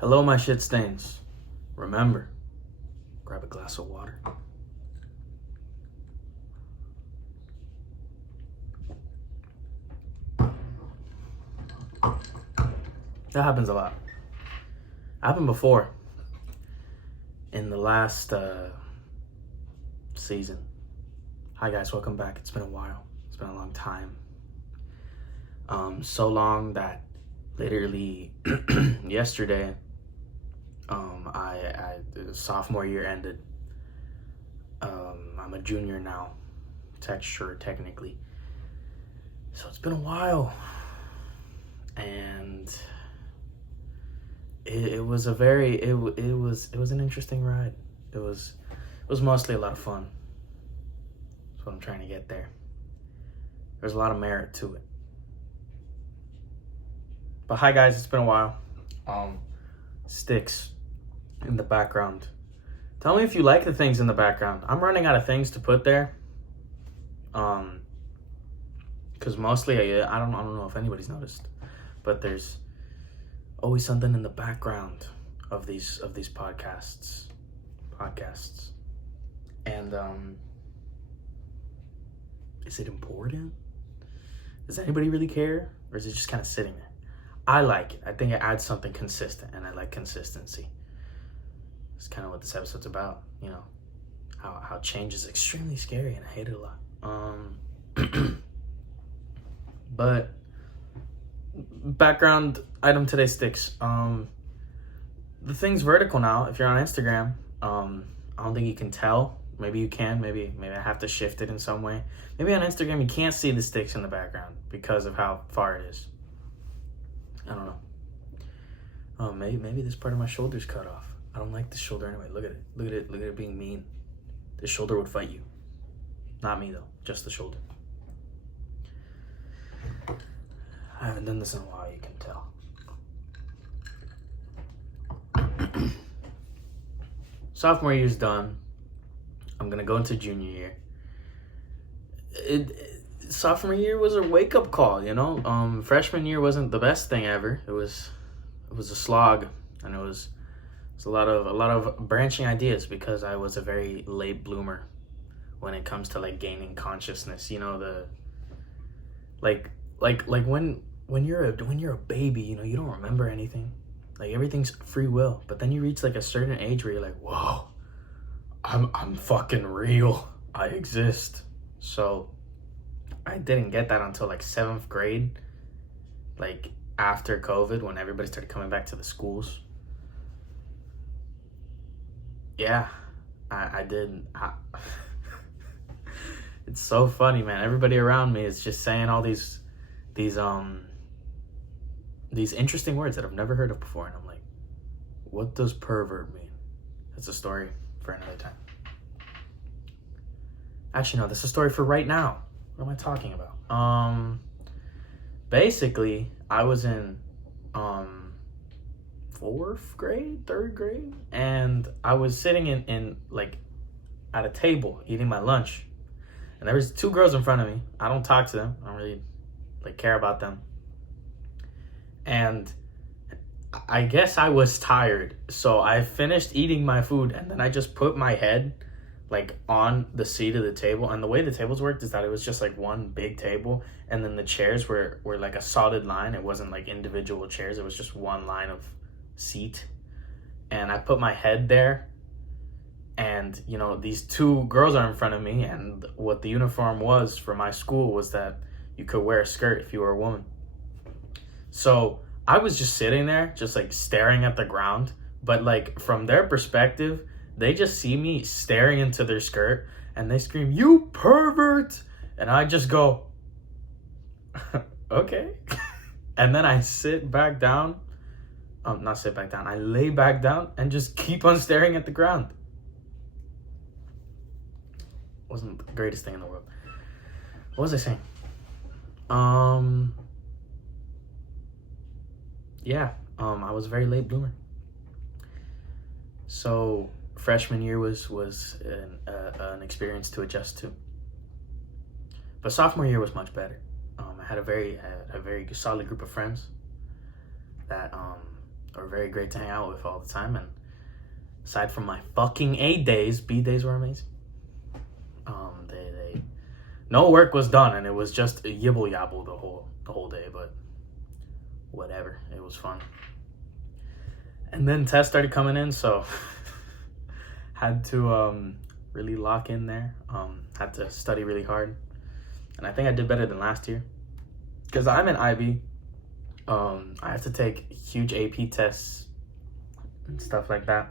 Hello, my shit stains. Remember, grab a glass of water. That happens a lot. Happened before. In the last season. Hi guys, welcome back. It's been a while. It's been a long time. So long that literally yesterday, the sophomore year ended. I'm a junior now, technically. So it's been a while, and it was a very it was an interesting ride. It was mostly a lot of fun. That's what I'm trying to get there. There's a lot of merit to it. But hi guys, it's been a while. Sticks in the background. Tell me if you like the things in the background. I'm running out of things to put there. Because mostly I don't know if anybody's noticed, but there's always something in the background of these podcasts. And is it important? Does anybody really care, or is it just kind of sitting there? I like it. I think it adds something consistent, and I like consistency. It's kind of what this episode's about, you know, how change is extremely scary, and I hate it a lot. But background item today, Sticks. The thing's vertical now. If you're on Instagram, I don't think you can tell. Maybe you can. Maybe I have to shift it in some way. Maybe on Instagram you can't see the sticks in the background because of how far it is. I don't know. Oh, maybe this part of my shoulder's cut off. I don't like the shoulder anyway. Look at it. Look at it being mean. The shoulder would fight you. Not me though. Just the shoulder. I haven't done this in a while, you can tell. Sophomore year's done. I'm gonna go into junior year. Sophomore year was a wake-up call, you know. Freshman year wasn't the best thing ever. It was a slog, and it was a lot of branching ideas because I was a very late bloomer when it comes to like gaining consciousness. You know, the like when you're a baby, you know, you don't remember anything. Like everything's free will, but then you reach like a certain age where you're like, whoa, I'm fucking real. I exist. So I didn't get that until like 7th grade, like after COVID, when everybody started coming back to the schools. Yeah, I did. It's so funny, man. Everybody around me is just saying all these interesting words that I've never heard of before, and I'm like, what does pervert mean? That's a story for another time. Actually, no, this is a story for right now. What am I talking about? Basically, I was in 4th grade, 3rd grade, and I was sitting in like at a table eating my lunch, and there was 2 girls in front of me. I don't talk to them. I don't really like care about them. And I guess I was tired, so I finished eating my food, and then I just put my head like on the seat of the table. And the way the tables worked is that it was just like one big table, and then the chairs were like a solid line. It wasn't like individual chairs. It was just one line of seat. And I put my head there, and you know, these 2 girls are in front of me, and what the uniform was for my school was that you could wear a skirt if you were a woman. So I was just sitting there, just like staring at the ground. But like from their perspective, they just see me staring into their skirt, and they scream, "You pervert!" And I just go, okay. And then I sit back down. Not sit back down. I lay back down and just keep on staring at the ground. Wasn't the greatest thing in the world. What was I saying? Yeah, I was a very late bloomer. So freshman year was an experience to adjust to. But sophomore year was much better. I had a very solid group of friends that They were very great to hang out with all the time. And aside from my fucking A days, B days were amazing. They no work was done, and it was just a yibble yabble the whole day. But whatever, it was fun. And then tests started coming in, so had to really lock in there. Had to study really hard, and I think I did better than last year because I'm an IB. I have to take huge AP tests and stuff like that.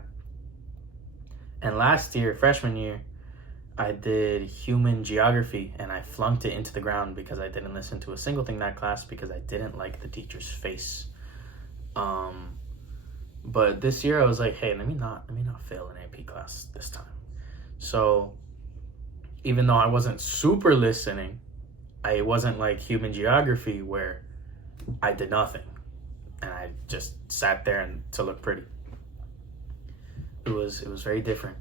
And last year, freshman year, I did human geography, and I flunked it into the ground because I didn't listen to a single thing that class because I didn't like the teacher's face. But this year I was like, hey, let me not fail an AP class this time. So even though I wasn't super listening, it wasn't like human geography where I did nothing and I just sat there and to look pretty. It was very different.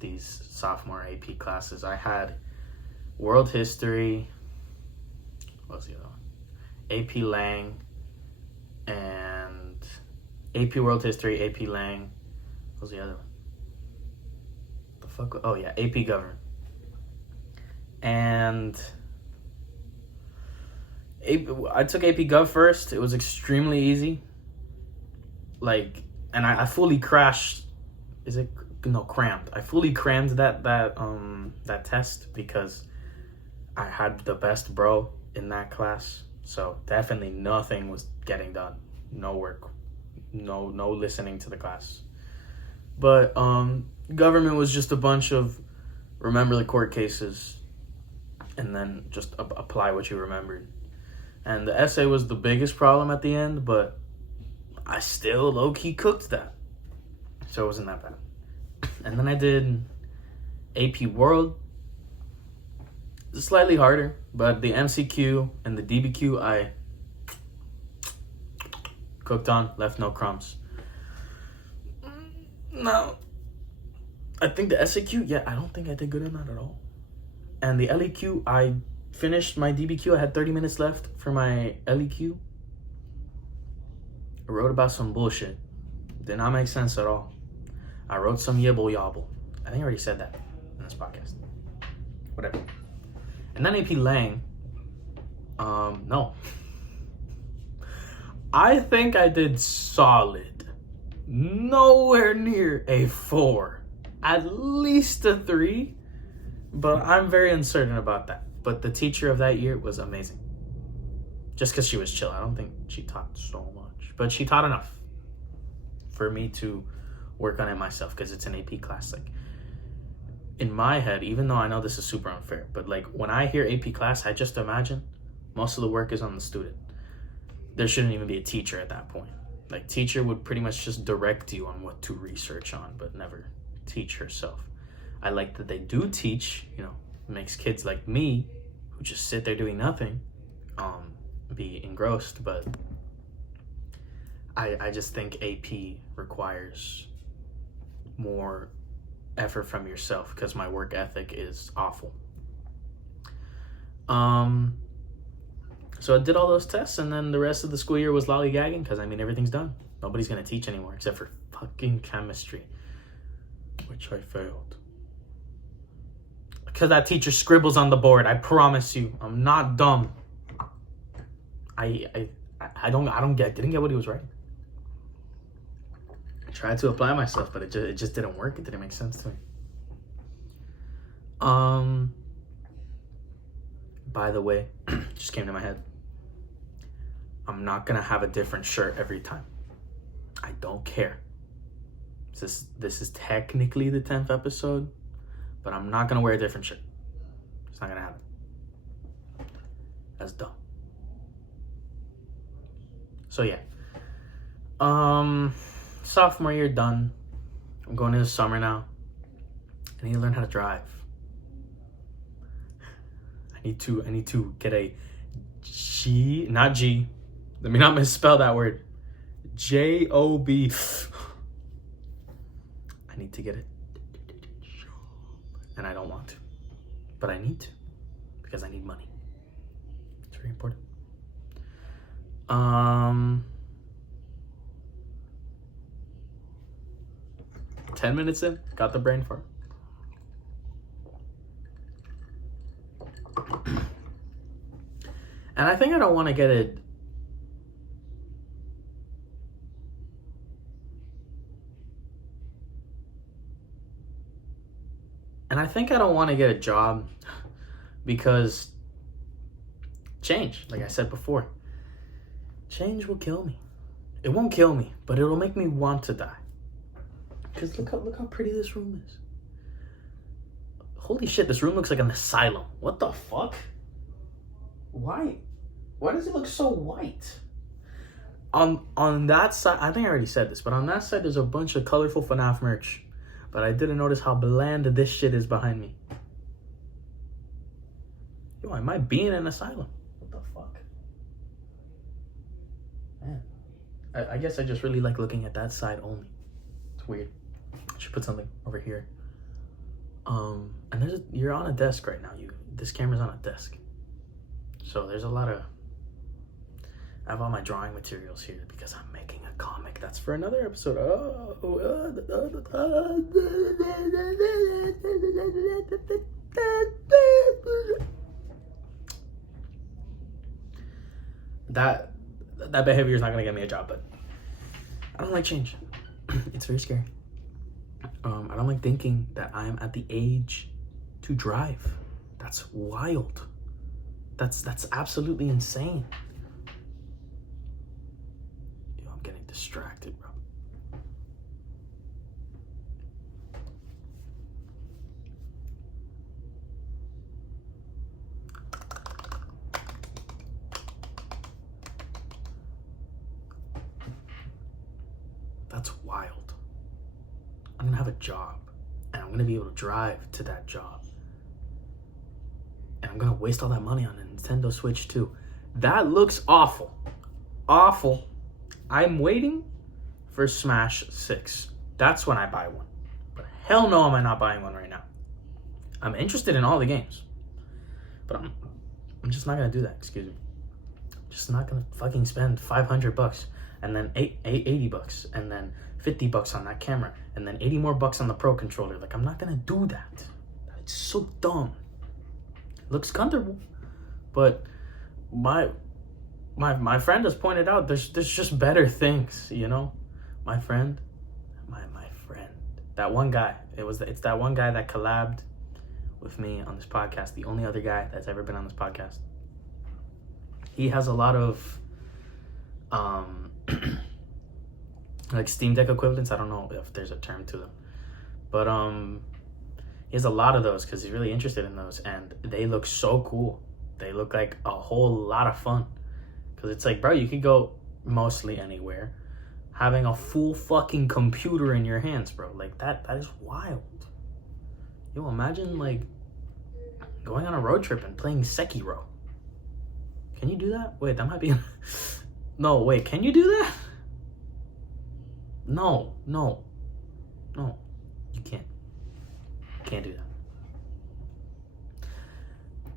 These sophomore AP classes, I had world history. What was the other one? AP Lang and AP World History, AP Lang. What was the other one? The fuck? Oh yeah, AP Government. And I took AP Gov first. It was extremely easy. Like, and I fully crashed. Crammed. I fully crammed that test because I had the best bro in that class. So definitely nothing was getting done. No work. No listening to the class. But government was just a bunch of remember the court cases and then just apply what you remembered. And the essay was the biggest problem at the end, but I still low-key cooked that. So it wasn't that bad. And then I did AP World. It's slightly harder, but the MCQ and the DBQ I cooked on, left no crumbs. No. I think the SAQ, I don't think I did good on that at all. And the LEQ, I finished my DBQ. I had 30 minutes left for my LEQ. I wrote about some bullshit. Did not make sense at all. I wrote some yibble yobble. I think I already said that in this podcast. Whatever. And then AP Lang, no. I think I did solid. Nowhere near a 4. At least a 3. But I'm very uncertain about that. But the teacher of that year was amazing. Just because she was chill. I don't think she taught so much. But she taught enough for me to work on it myself because it's an AP class. Like, in my head, even though I know this is super unfair, but like when I hear AP class, I just imagine most of the work is on the student. There shouldn't even be a teacher at that point. Like, teacher would pretty much just direct you on what to research on, but never teach herself. I like that they do teach, makes kids like me who just sit there doing nothing, be engrossed, but I just think AP requires more effort from yourself because my work ethic is awful. So I did all those tests, and then the rest of the school year was lollygagging because everything's done. Nobody's gonna teach anymore except for fucking chemistry, which I failed because that teacher scribbles on the board. I promise you, I'm not dumb. I didn't get what he was writing. I tried to apply myself, but it just didn't work. It didn't make sense to me. By the way, just came to my head. I'm not gonna have a different shirt every time. I don't care. This is technically the 10th episode, but I'm not gonna wear a different shirt. It's not gonna happen. That's dumb. So yeah. Sophomore year done. I'm going into summer now. I need to learn how to drive. I need to get a G, not G. Let me not misspell that word. JOB. I need to get it. And I don't want to. But I need to. Because I need money. It's very important. 10 minutes in, got the brain fart. And I think I don't want to get it. And I think I don't want to get a job because change, like I said before, change will kill me. It won't kill me, but it'll make me want to die. Because look how pretty this room is. Holy shit, this room looks like an asylum. What the fuck? Why does it look so white? On that side, I think I already said this, but on that side there's a bunch of colorful FNAF merch. But I didn't notice how bland this shit is behind me. Yo, I might be in an asylum. What the fuck? Man. I guess I just really like looking at that side only. It's weird. I should put something over here. And you're on a desk right now. This camera's on a desk. So there's a lot of... I have all my drawing materials here because I'm making a comic. That's for another episode. That behavior is not going to get me a job, but I don't like change. It's very scary. I don't like thinking that I'm at the age to drive. That's wild. That's absolutely insane. Yo, I'm getting distracted, bro. That's wild. I'm gonna have a job and I'm gonna be able to drive to that job. And I'm gonna waste all that money on a Nintendo Switch too. That looks awful. Awful. I'm waiting for Smash 6. That's when I buy one. But hell no am I not buying one right now. I'm interested in all the games. But I'm just not gonna do that, excuse me. I'm just not gonna fucking spend $500 and then 80 bucks and then 50 bucks on that camera and then 80 more bucks on the Pro controller. Like, I'm not gonna do that. It's so dumb. Looks comfortable, but my friend has pointed out there's just better things, you know. My friend, that one guy. It's that one guy that collabed with me on this podcast. The only other guy that's ever been on this podcast. He has a lot of like Steam Deck equivalents. I don't know if there's a term to them, but he has a lot of those because he's really interested in those, and they look so cool. They look like a whole lot of fun because it's like, bro, you could go mostly anywhere having a full fucking computer in your hands, bro. Like, that is wild. Yo, imagine like going on a road trip and playing Sekiro. Can you do that? Wait, that might be... No, wait, can you do that? No, you can't. Can't do that.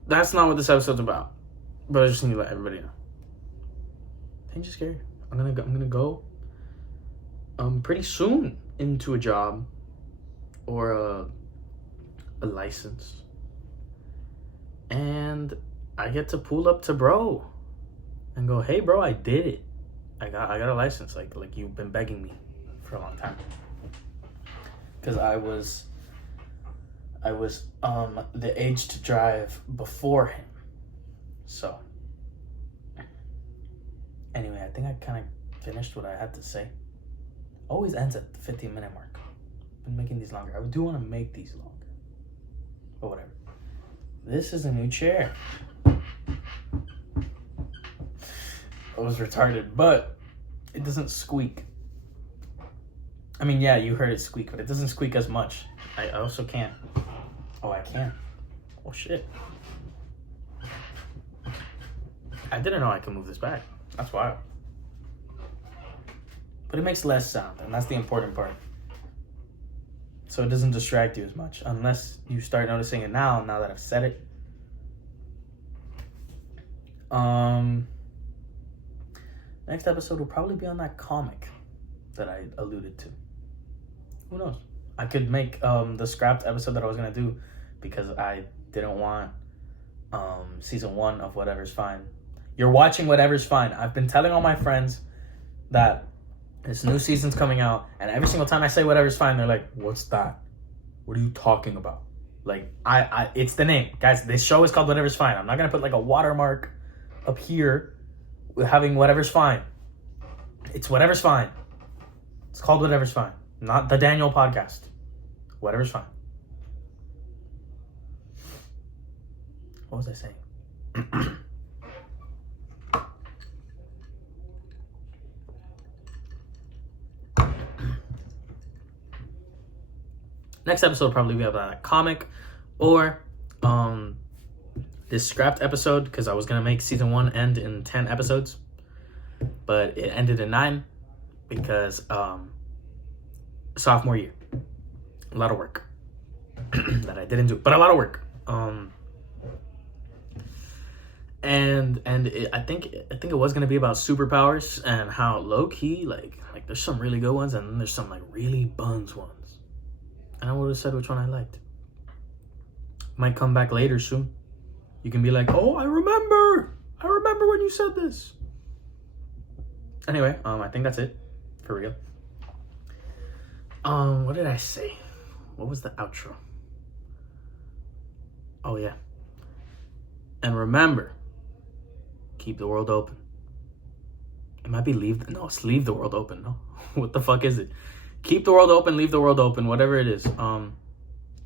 That's not what this episode's about. But I just need to let everybody know. Things are scary. I'm gonna go pretty soon into a job or a license. And I get to pull up to bro and go, hey bro, I did it. I got a license, like you've been begging me for a long time. Because I was the age to drive before him. So anyway, I think I kind of finished what I had to say. Always ends at the 15-minute mark. I've been making these longer. I do want to make these longer. But whatever. This is a new chair. I was retarded, but it doesn't squeak. I mean, yeah, you heard it squeak, but it doesn't squeak as much. I also can't. Oh, I can. Oh, shit. I didn't know I could move this back. That's wild. But it makes less sound, and that's the important part. So it doesn't distract you as much, unless you start noticing it now that I've said it. Next episode will probably be on that comic that I alluded to. Who knows? I could make the scrapped episode that I was gonna do, because I didn't want season 1 of Whatever's Fine. You're watching Whatever's Fine. I've been telling all my friends that this new season's coming out, and every single time I say Whatever's Fine, they're like, "What's that? What are you talking about?" Like, it's the name, guys. This show is called Whatever's Fine. I'm not gonna put like a watermark up here with having Whatever's Fine. It's Whatever's Fine. It's called Whatever's Fine, not the Daniel podcast. Whatever's fine. What was I saying? Next episode will probably be about a comic, or this scrapped episode, because I was gonna make season 1 end in 10 episodes, but it ended in 9 because sophomore year, a lot of work that I didn't do, but a lot of work. I think it was gonna be about superpowers and how low key like there's some really good ones, and then there's some like really buns ones. And I would have said which one I liked. Might come back later soon. You can be like, "Oh, I remember when you said this." Anyway, I think that's it for real. What did I say? What was the outro? Oh yeah. And remember, keep the world open. It might be it's leave the world open. No, what the fuck is it? Keep the world open, leave the world open, whatever it is.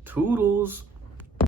Toodles.